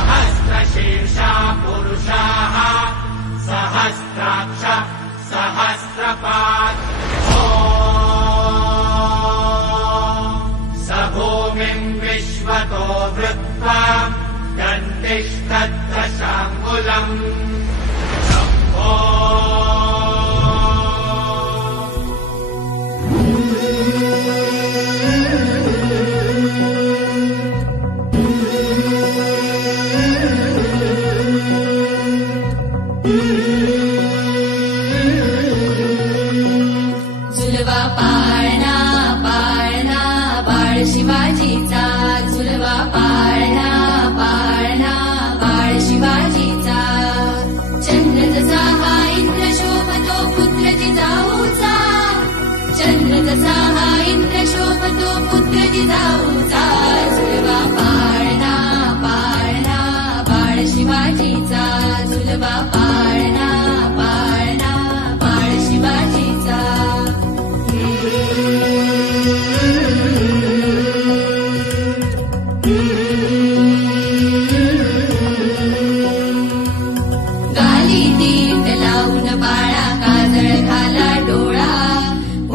सहस्रशीर्षा पुरुषाः सहस्राक्ष सहस्रपात् स भूमिम् विश्वतो वृत्वा दन्तिष्ठद्दशाङ्गुलम् शम्भो झुलवा पाळणा पाळणा बाळ शिवाजीचा झुलवा पाळणा पाळणा बाळ शिवाजीचा चंद्र जसा हा इंद्र शोभतो पुत्र जिजाऊचा चंद्र जसा हा इंद्र शोभतो पुत्र जिजाऊचा झुलवा पाळणा पाळणा बाळ शिवाजीचा झुलवा पाळणा पाळणा बाळ शिवाजीचा गाली दीट लावून बाळा काजळ घाला डोळा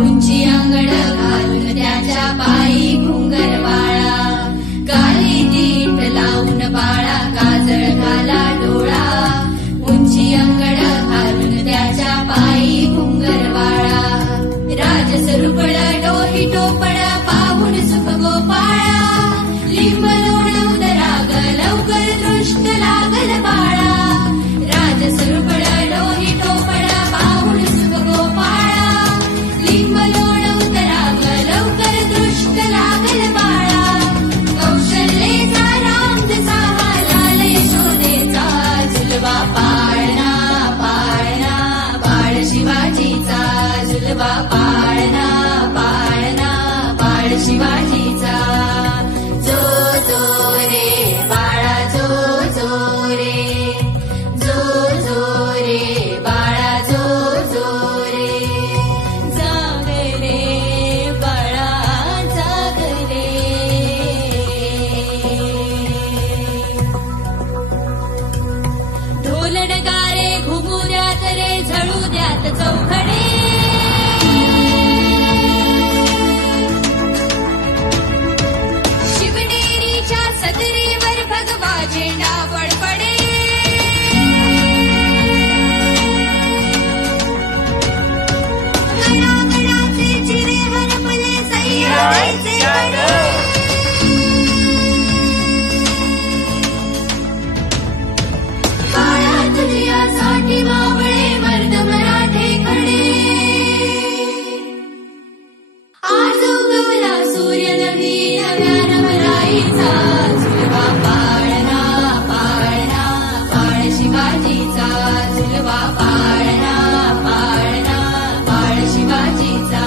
उंची अंगड घालून त्याच्या पायी घुंगर वाळा गाली दीट लावून बाळा काजळ घाला डोळा उंची अंगड घालून त्याच्या पायी घुंगर वाळा राजस रुपळ डोही टोपळ पाहून सुख गोपाळा लिंब लोणवून राग लवकर दृष्ट लागल बाळा राजस रुपळ डोही टोपळ पाहून सुख गोपाळा लिंब लोणवून राग लवकर दृष्ट लागल बाळा कौशल्येचा राम जसा हा लाल यशोदेचा झुलवा पाळणा पाळणा बाळ शिवाजीचा झुलवा पाळणा पाळणा बाळ शिवाजीचा जो जो रे बाळा जो जो रे जो जो रे बाळा जो जो रे जाग रे बाळा जाग रे ढोल नगारे घुमू द्यात रे झळू द्यात चौघडे शिवनेरीच्या सदरेवर भगवा झेंडा फडफडे गडागडाचे चिरे हरपले सह्याद्रीचे कडे बाळा तुझ्यासाठी मावळे मर्द मराठे खडे आज उगवला सूर्य नवी नव्या नवराईचा झुलवा पाळणा पाळणा बाळ शिवाजीचा झुलवा पाळणा पाळणा बाळ शिवाजीचा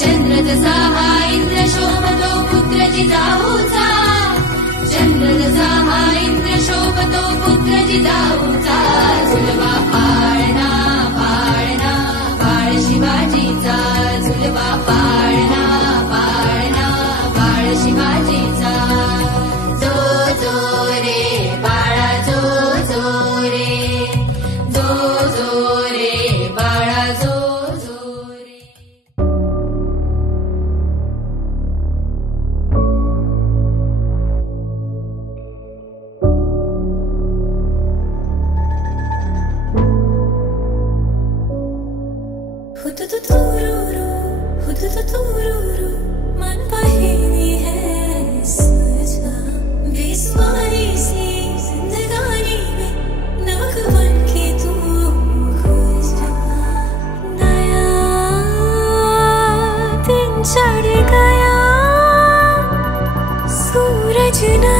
चंद्र जसा हा इंद्र शोभतो पुत्र जिजाऊचा चंद्र जसा हा इंद्र शोभतो पुत्र जिजाऊचा झुलवा पाळणा पाळणा बाळ शिवाजीचा झुलवा पाळणा पाळणा बाळ शिवाजीचा जो जो रे बाळा जो जो रे जो जो रे बाळा जो जो रे हुतुतुतुरुरु, हुतुतुतुरुरु, मन पहेली है सजा बेसुमारी सी जिंदगानी में नमक बन के तू घुस जा नया दिन चढ़ गया सूरज न